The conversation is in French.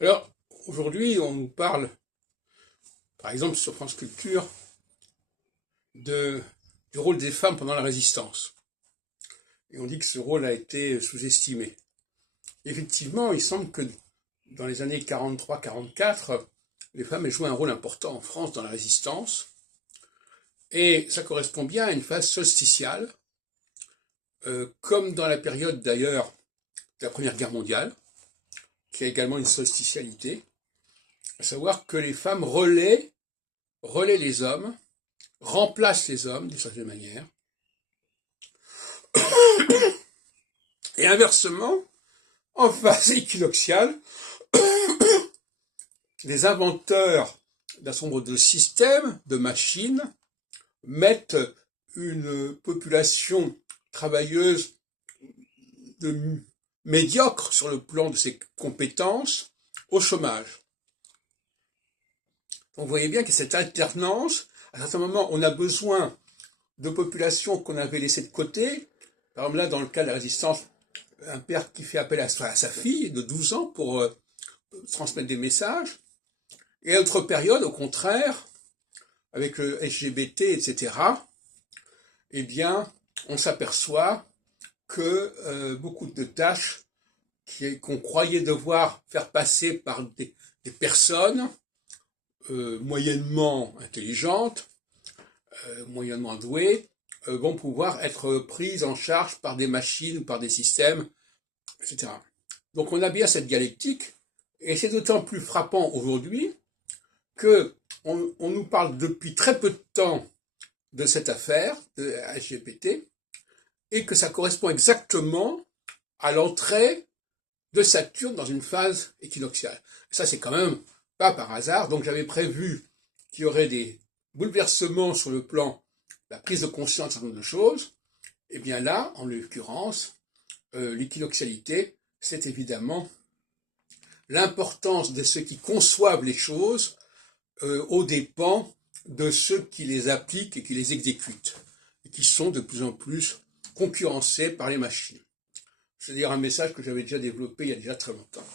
Alors, aujourd'hui, on nous parle, par exemple, sur France Culture, de, du rôle des femmes pendant la résistance. Et on dit que ce rôle a été sous-estimé. Effectivement, il semble que dans les années 43-44, les femmes aient joué un rôle important en France dans la résistance. Et ça correspond bien à une phase solsticiale, comme dans la période d'ailleurs de la Première Guerre mondiale, qui a également une solsticialité, à savoir que les femmes relaient les hommes, remplacent les hommes d'une certaine manière, et inversement, en phase équinoxiale, les inventeurs d'un certain nombre de systèmes, de machines, mettent une population travailleuse médiocre sur le plan de ses compétences au chômage. Donc vous voyez bien que cette alternance, à un certain moment, on a besoin de populations qu'on avait laissées de côté. Par exemple, là, dans le cas de la résistance, un père qui fait appel à sa fille de 12 ans pour transmettre des messages. Et à d'autres périodes, au contraire, avec le LGBT, etc., eh bien, on s'aperçoit que beaucoup de tâches qu'on croyait devoir faire passer par des personnes moyennement intelligentes, moyennement douées, vont pouvoir être prises en charge par des machines ou par des systèmes, etc. Donc on a bien cette dialectique, et c'est d'autant plus frappant aujourd'hui que on nous parle depuis très peu de temps de cette affaire de LGBT, et que ça correspond exactement à l'entrée de Saturne dans une phase équinoxiale. Ça, c'est quand même pas par hasard. Donc j'avais prévu qu'il y aurait des bouleversements sur le plan de la prise de conscience d'un certain nombre de choses. Et bien là, en l'occurrence, l'équinoxialité, c'est évidemment l'importance de ceux qui conçoivent les choses aux dépens de ceux qui les appliquent et qui les exécutent, et qui sont de plus en plus concurrencés par les machines. C'est-à-dire un message que j'avais déjà développé il y a déjà très longtemps.